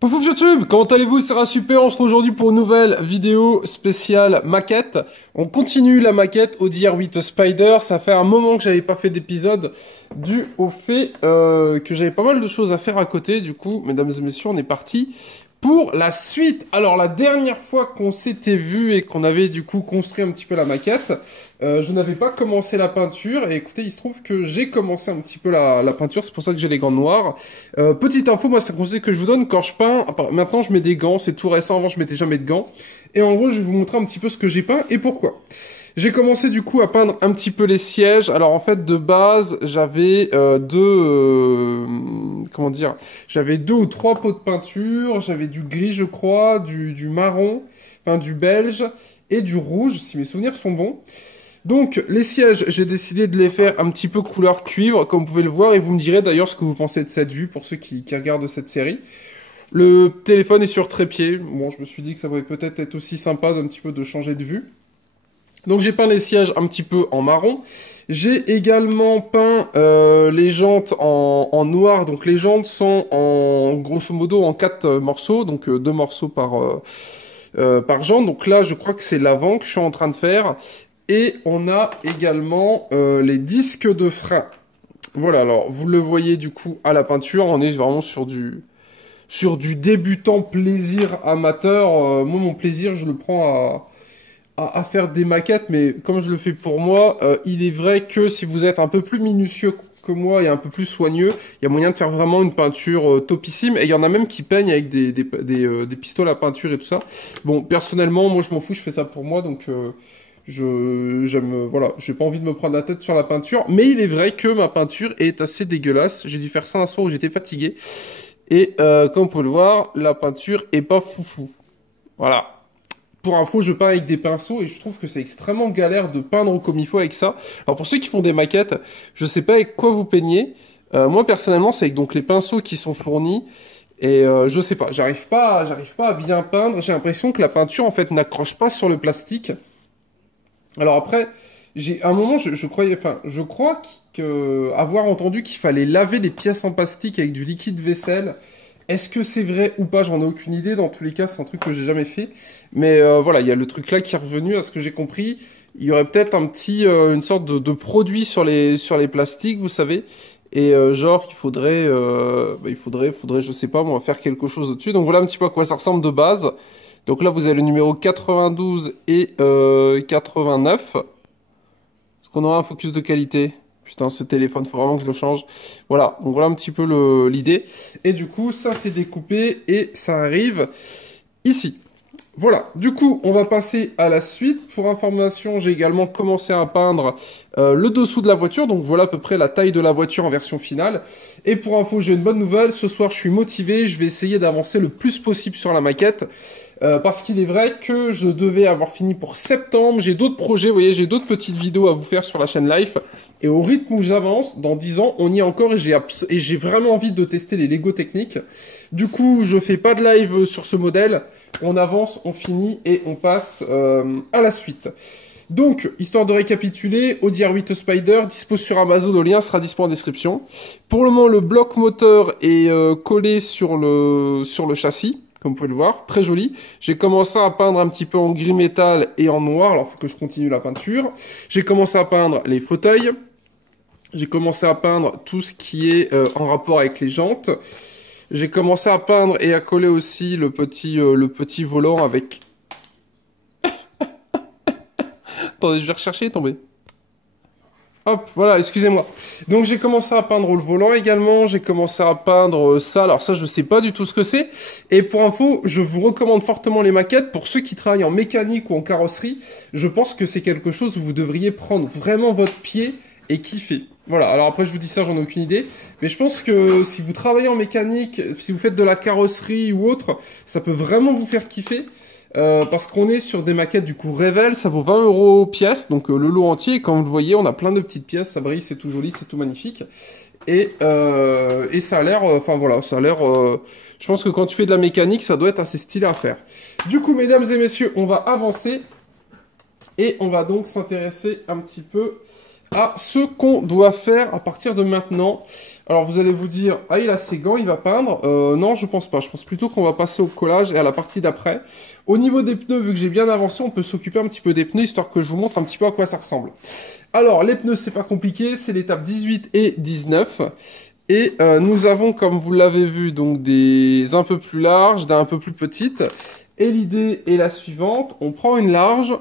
Pouf YouTube, comment allez-vous? Ça va super, on se retrouve aujourd'hui pour une nouvelle vidéo spéciale maquette. On continue la maquette ODR8 Spider, ça fait un moment que j'avais pas fait d'épisode dû au fait que j'avais pas mal de choses à faire à côté. Du coup, mesdames et messieurs, on est parti pour la suite. Alors la dernière fois qu'on s'était vu et qu'on avait du coup construit un petit peu la maquette, je n'avais pas commencé la peinture et écoutez, il se trouve que j'ai commencé un petit peu la peinture, c'est pour ça que j'ai les gants noirs. Petite info, moi c'est un conseil que je vous donne quand je peins, maintenant je mets des gants, c'est tout récent, avant je mettais jamais de gants. Et en gros je vais vous montrer un petit peu ce que j'ai peint et pourquoi. J'ai commencé du coup à peindre un petit peu les sièges. Alors en fait de base j'avais j'avais deux ou trois pots de peinture. J'avais du gris je crois, du marron, enfin du beige et du rouge si mes souvenirs sont bons. Donc les sièges j'ai décidé de les faire un petit peu couleur cuivre comme vous pouvez le voir et vous me direz d'ailleurs ce que vous pensez de cette vue pour ceux qui regardent cette série. Le téléphone est sur trépied. Bon je me suis dit que ça pourrait peut-être être aussi sympa d'un petit peu de changer de vue. Donc j'ai peint les sièges un petit peu en marron. J'ai également peint les jantes en noir. Donc les jantes sont en grosso modo en 4 morceaux, donc 2 morceaux par jante. Donc là je crois que c'est l'avant que je suis en train de faire. Et on a également les disques de frein. Voilà, alors vous le voyez du coup à la peinture, on est vraiment sur du débutant plaisir amateur. Moi mon plaisir je le prends à faire des maquettes, mais comme je le fais pour moi, il est vrai que si vous êtes un peu plus minutieux que moi et un peu plus soigneux, il y a moyen de faire vraiment une peinture topissime, et il y en a même qui peignent avec des pistolets à peinture et tout ça. Bon, personnellement, moi je m'en fous, je fais ça pour moi, donc voilà, j'ai pas envie de me prendre la tête sur la peinture, mais il est vrai que ma peinture est assez dégueulasse. J'ai dû faire ça un soir où j'étais fatigué, et comme vous pouvez le voir, la peinture est pas foufou. Voilà. Pour info, je peins avec des pinceaux et je trouve que c'est extrêmement galère de peindre comme il faut avec ça. Alors pour ceux qui font des maquettes, je sais pas avec quoi vous peignez. Moi personnellement, c'est avec donc les pinceaux qui sont fournis et je sais pas, j'arrive pas à bien peindre. J'ai l'impression que la peinture en fait n'accroche pas sur le plastique. Alors après, à un moment je crois que avoir entendu qu'il fallait laver des pièces en plastique avec du liquide vaisselle. Est-ce que c'est vrai ou pas? J'en ai aucune idée. Dans tous les cas, c'est un truc que j'ai jamais fait. Mais voilà, il y a le truc là qui est revenu. À ce que j'ai compris, il y aurait peut-être une sorte de produit sur les plastiques, vous savez. Et genre, il faudrait, je sais pas, moi, faire quelque chose au-dessus. Donc voilà un petit peu à quoi ça ressemble de base. Donc là, vous avez le numéro 92 et 89. Est-ce qu'on aura un focus de qualité? Putain, ce téléphone, faut vraiment que je le change. Voilà, donc voilà un petit peu l'idée. Et du coup, ça c'est découpé et ça arrive ici. Voilà, du coup, on va passer à la suite. Pour information, j'ai également commencé à peindre le dessous de la voiture. Donc voilà à peu près la taille de la voiture en version finale. Et pour info, j'ai une bonne nouvelle. Ce soir, je suis motivé. Je vais essayer d'avancer le plus possible sur la maquette. Parce qu'il est vrai que je devais avoir fini pour septembre. J'ai d'autres projets, vous voyez, j'ai d'autres petites vidéos à vous faire sur la chaîne Life. Et au rythme où j'avance, dans 10 ans, on y est encore et j'ai vraiment envie de tester les Lego techniques. Du coup, je fais pas de live sur ce modèle. On avance, on finit et on passe à la suite. Donc, histoire de récapituler, ODR8 Spider dispose sur Amazon, le lien sera disponible en description. Pour le moment, le bloc moteur est collé sur le châssis. Comme vous pouvez le voir, très joli. J'ai commencé à peindre un petit peu en gris métal et en noir, alors il faut que je continue la peinture. J'ai commencé à peindre les fauteuils. J'ai commencé à peindre tout ce qui est en rapport avec les jantes. J'ai commencé à peindre et à coller aussi le petit volant avec... Attendez, je vais rechercher, tomber. Hop, voilà, excusez-moi. Donc j'ai commencé à peindre le volant également, j'ai commencé à peindre ça, alors ça je sais pas du tout ce que c'est. Et pour info, je vous recommande fortement les maquettes. Pour ceux qui travaillent en mécanique ou en carrosserie, je pense que c'est quelque chose où vous devriez prendre vraiment votre pied et kiffer. Voilà, alors après je vous dis ça, j'en ai aucune idée. Mais je pense que si vous travaillez en mécanique, si vous faites de la carrosserie ou autre, ça peut vraiment vous faire kiffer. Parce qu'on est sur des maquettes du coup Revel, ça vaut 20 € pièce, donc le lot entier, et comme vous le voyez, on a plein de petites pièces, ça brille, c'est tout joli, c'est tout magnifique. Et ça a l'air, enfin voilà, ça a l'air, je pense que quand tu fais de la mécanique, ça doit être assez stylé à faire. Du coup, mesdames et messieurs, on va avancer, et on va donc s'intéresser un petit peu à ce qu'on doit faire à partir de maintenant. Alors vous allez vous dire, ah il a ses gants, il va peindre. Non, je pense pas. Je pense plutôt qu'on va passer au collage et à la partie d'après. Au niveau des pneus, vu que j'ai bien avancé, on peut s'occuper un petit peu des pneus, histoire que je vous montre un petit peu à quoi ça ressemble. Alors les pneus, c'est pas compliqué, c'est l'étape 18 et 19. Et nous avons, comme vous l'avez vu, donc des un peu plus larges, d'un un peu plus petites. Et l'idée est la suivante, on prend une large,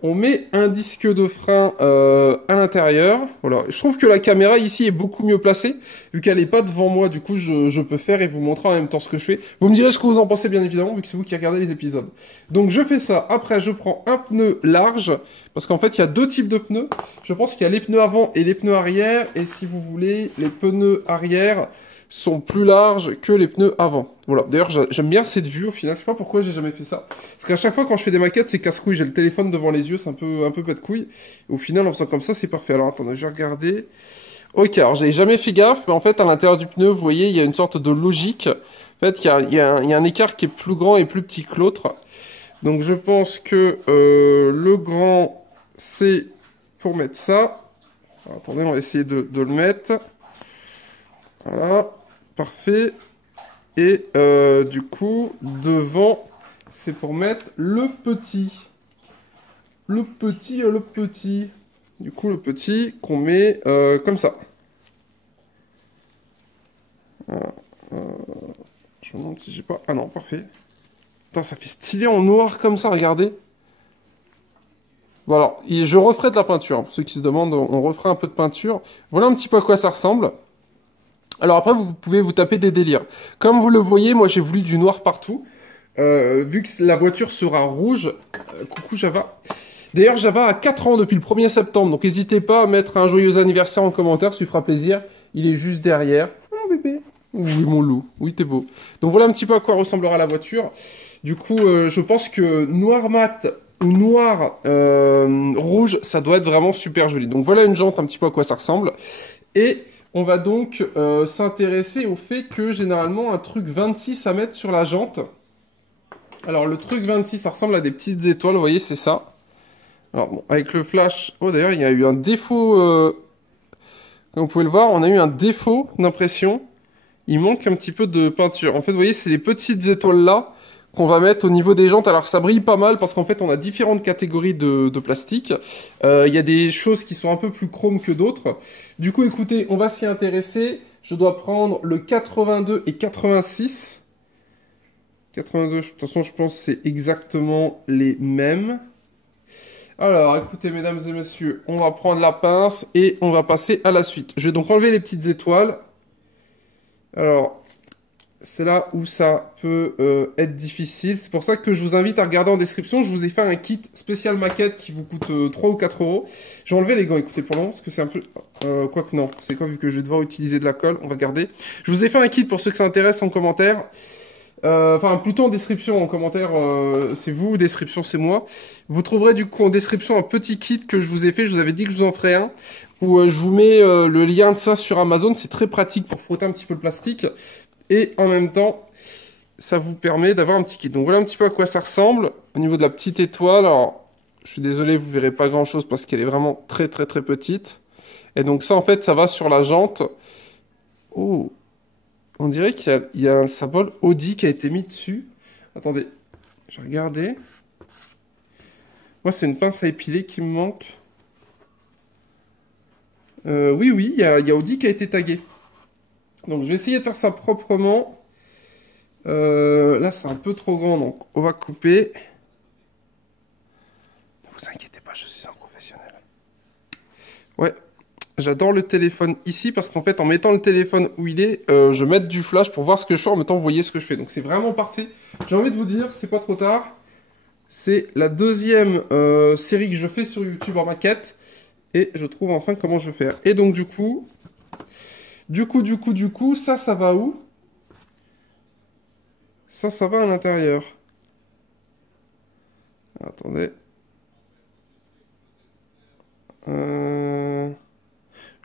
on met un disque de frein à l'intérieur. Voilà. Je trouve que la caméra ici est beaucoup mieux placée, vu qu'elle n'est pas devant moi, du coup je peux faire et vous montrer en même temps ce que je fais. Vous me direz ce que vous en pensez bien évidemment, vu que c'est vous qui regardez les épisodes. Donc je fais ça, après je prends un pneu large, parce qu'en fait il y a deux types de pneus. Je pense qu'il y a les pneus avant et les pneus arrière, et si vous voulez, les pneus arrière sont plus larges que les pneus avant. Voilà. D'ailleurs, j'aime bien cette vue au final. Je sais pas pourquoi j'ai jamais fait ça. Parce qu'à chaque fois quand je fais des maquettes, c'est casse-couille. J'ai le téléphone devant les yeux, c'est un peu pas de couille. Au final, en faisant comme ça, c'est parfait. Alors attendez, je vais regarder. Ok, alors j'avais jamais fait gaffe, mais en fait, à l'intérieur du pneu, vous voyez, il y a une sorte de logique. En fait, il y a un écart qui est plus grand et plus petit que l'autre. Donc je pense que le grand, c'est pour mettre ça. Alors, attendez, on va essayer de le mettre. Voilà, parfait. Et du coup, devant, c'est pour mettre le petit. Le petit. Du coup, le petit qu'on met comme ça. Voilà. Je me demande si j'ai pas... Ah non, parfait. Putain, ça fait stylé en noir comme ça, regardez. Voilà, et je referai de la peinture. Pour ceux qui se demandent, on refera un peu de peinture. Voilà un petit peu à quoi ça ressemble. Alors après, vous pouvez vous taper des délires. Comme vous le voyez, moi j'ai voulu du noir partout. Vu que la voiture sera rouge. Coucou Java. D'ailleurs, Java a 4 ans depuis le 1er septembre. Donc n'hésitez pas à mettre un joyeux anniversaire en commentaire, ça lui fera plaisir. Il est juste derrière. Oh mon bébé. Oui mon loup. Oui t'es beau. Donc voilà un petit peu à quoi ressemblera la voiture. Du coup, je pense que noir mat ou noir rouge, ça doit être vraiment super joli. Donc voilà une jante un petit peu à quoi ça ressemble. Et on va donc s'intéresser au fait que généralement un truc 26 à mettre sur la jante. Alors le truc 26, ça ressemble à des petites étoiles, vous voyez, c'est ça. Alors bon, avec le flash... Oh d'ailleurs, il y a eu un défaut... Comme vous pouvez le voir, on a eu un défaut d'impression. Il manque un petit peu de peinture. En fait, vous voyez, c'est les petites étoiles-là qu'on va mettre au niveau des jantes. Alors ça brille pas mal parce qu'en fait, on a différentes catégories de plastique. Il y a des choses qui sont un peu plus chrome que d'autres. Du coup, écoutez, on va s'y intéresser. Je dois prendre le 82 et 86. 82, de toute façon, je pense que c'est exactement les mêmes. Alors, écoutez, mesdames et messieurs, on va prendre la pince et on va passer à la suite. Je vais donc enlever les petites étoiles. Alors, c'est là où ça peut être difficile. C'est pour ça que je vous invite à regarder en description. Je vous ai fait un kit spécial maquette qui vous coûte 3 ou 4 euros. J'ai enlevé les gants, écoutez, pour le moment, parce que c'est un peu... quoique non, c'est quoi, vu que je vais devoir utiliser de la colle, on va garder. Je vous ai fait un kit pour ceux que ça intéresse en commentaire. Enfin, plutôt en description, en commentaire, c'est vous, description, c'est moi. Vous trouverez du coup en description un petit kit que je vous ai fait, je vous avais dit que je vous en ferais un, où je vous mets le lien de ça sur Amazon, c'est très pratique pour frotter un petit peu le plastique, et en même temps, ça vous permet d'avoir un petit kit. Donc voilà un petit peu à quoi ça ressemble, au niveau de la petite étoile. Alors, je suis désolé, vous verrez pas grand chose parce qu'elle est vraiment très petite. Et donc ça, en fait, ça va sur la jante. Oh! On dirait qu'il y a un symbole Audi qui a été mis dessus. Attendez, je vais regarder. Moi, c'est une pince à épiler qui me manque. Oui, il y a Audi qui a été tagué. Donc, je vais essayer de faire ça proprement. Là, c'est un peu trop grand, donc on va couper. Ne vous inquiétez pas, je suis un professionnel. Ouais, j'adore le téléphone ici parce qu'en fait, en mettant le téléphone où il est, je mets du flash pour voir ce que je fais en même temps, vous voyez ce que je fais. Donc c'est vraiment parfait. J'ai envie de vous dire, c'est pas trop tard. C'est la deuxième série que je fais sur YouTube en maquette. Et je trouve enfin comment je vais faire. Et donc du coup, ça va où? Ça va à l'intérieur. Attendez. Je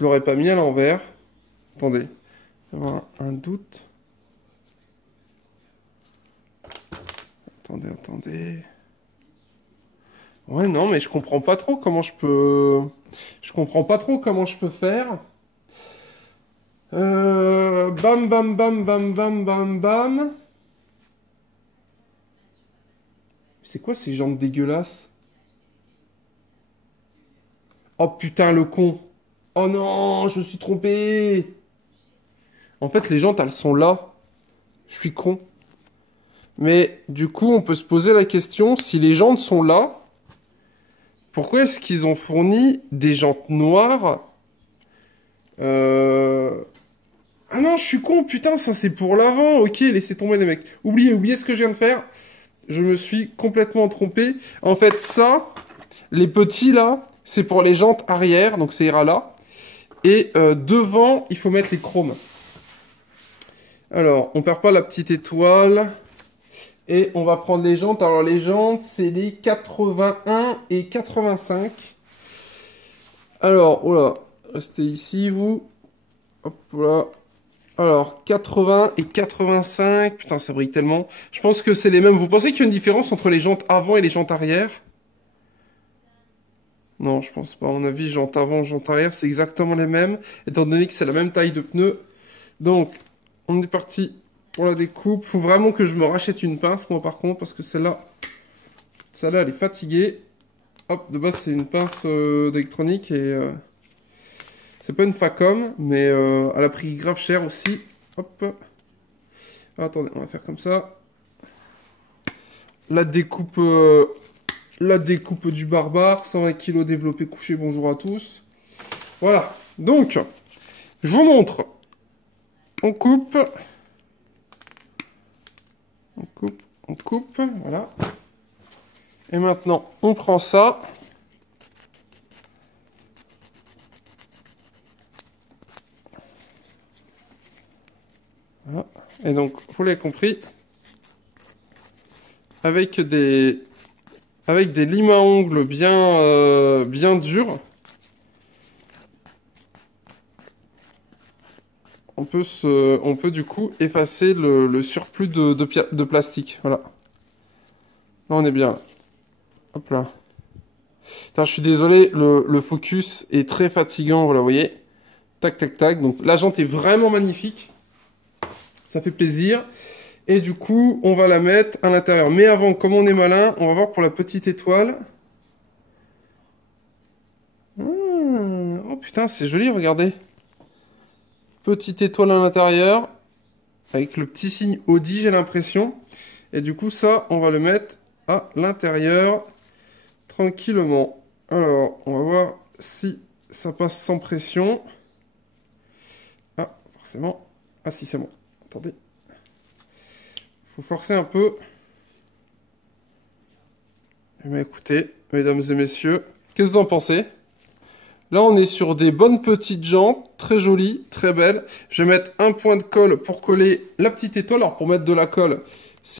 l'aurais pas mis à l'envers. Attendez. Avoir un doute. Attendez. Ouais, non, mais je comprends pas trop comment je peux... Je comprends pas trop comment je peux faire. Bam, bam, bam, bam, bam, bam, bam. C'est quoi ces jantes dégueulasses? Oh putain, le con. Oh non, je me suis trompé. En fait, les jantes, elles sont là. Je suis con. Mais du coup, on peut se poser la question, si les jantes sont là, pourquoi est-ce qu'ils ont fourni des jantes noires? Ah non, je suis con, putain, ça c'est pour l'avant. Ok, laissez tomber les mecs. Oubliez ce que je viens de faire. Je me suis complètement trompé. En fait, ça, les petits là, c'est pour les jantes arrière, donc ça ira là. Et devant, il faut mettre les chromes. Alors, on perd pas la petite étoile. Et on va prendre les jantes. Alors, les jantes, c'est les 81 et 85. Alors, oh là, restez ici, vous. Hop là. Alors, 80 et 85. Putain, ça brille tellement. Je pense que c'est les mêmes. Vous pensez qu'il y a une différence entre les jantes avant et les jantes arrière? Non, je pense pas. À mon avis, jantes avant, jantes arrière, c'est exactement les mêmes. Étant donné que c'est la même taille de pneus. Donc, on est parti pour la découpe. Faut vraiment que je me rachète une pince, moi, par contre, parce que celle-là, elle est fatiguée. Hop, de base, c'est une pince d'électronique et c'est pas une Facom, mais elle a pris grave cher aussi. Hop. Ah, attendez, on va faire comme ça. La découpe du barbare, 120 kg développé couché, bonjour à tous. Voilà, donc, je vous montre. On coupe. On coupe, voilà. Et maintenant, on prend ça. Voilà. Et donc, vous l'avez compris, avec des limes à ongles bien durs, on peut du coup effacer le surplus de plastique. Voilà. Là, on est bien. Hop là. Putain, je suis désolé, le focus est très fatigant, voilà, vous voyez. Tac, tac, tac. Donc, la jante est vraiment magnifique. Ça fait plaisir. Et du coup, on va la mettre à l'intérieur. Mais avant, comme on est malin, on va voir pour la petite étoile. Oh putain, c'est joli, regardez. Petite étoile à l'intérieur. Avec le petit signe Audi, j'ai l'impression. Et du coup, ça, on va le mettre à l'intérieur. Tranquillement. Alors, on va voir si ça passe sans pression. Ah, forcément. Ah si, c'est bon. Attendez. Faut forcer un peu. Eh bien, écoutez, mesdames et messieurs, qu'est-ce que vous en pensez? Là, on est sur des bonnes petites jantes, très jolies, très belles. Je vais mettre un point de colle pour coller la petite étoile. Alors, pour mettre de la colle,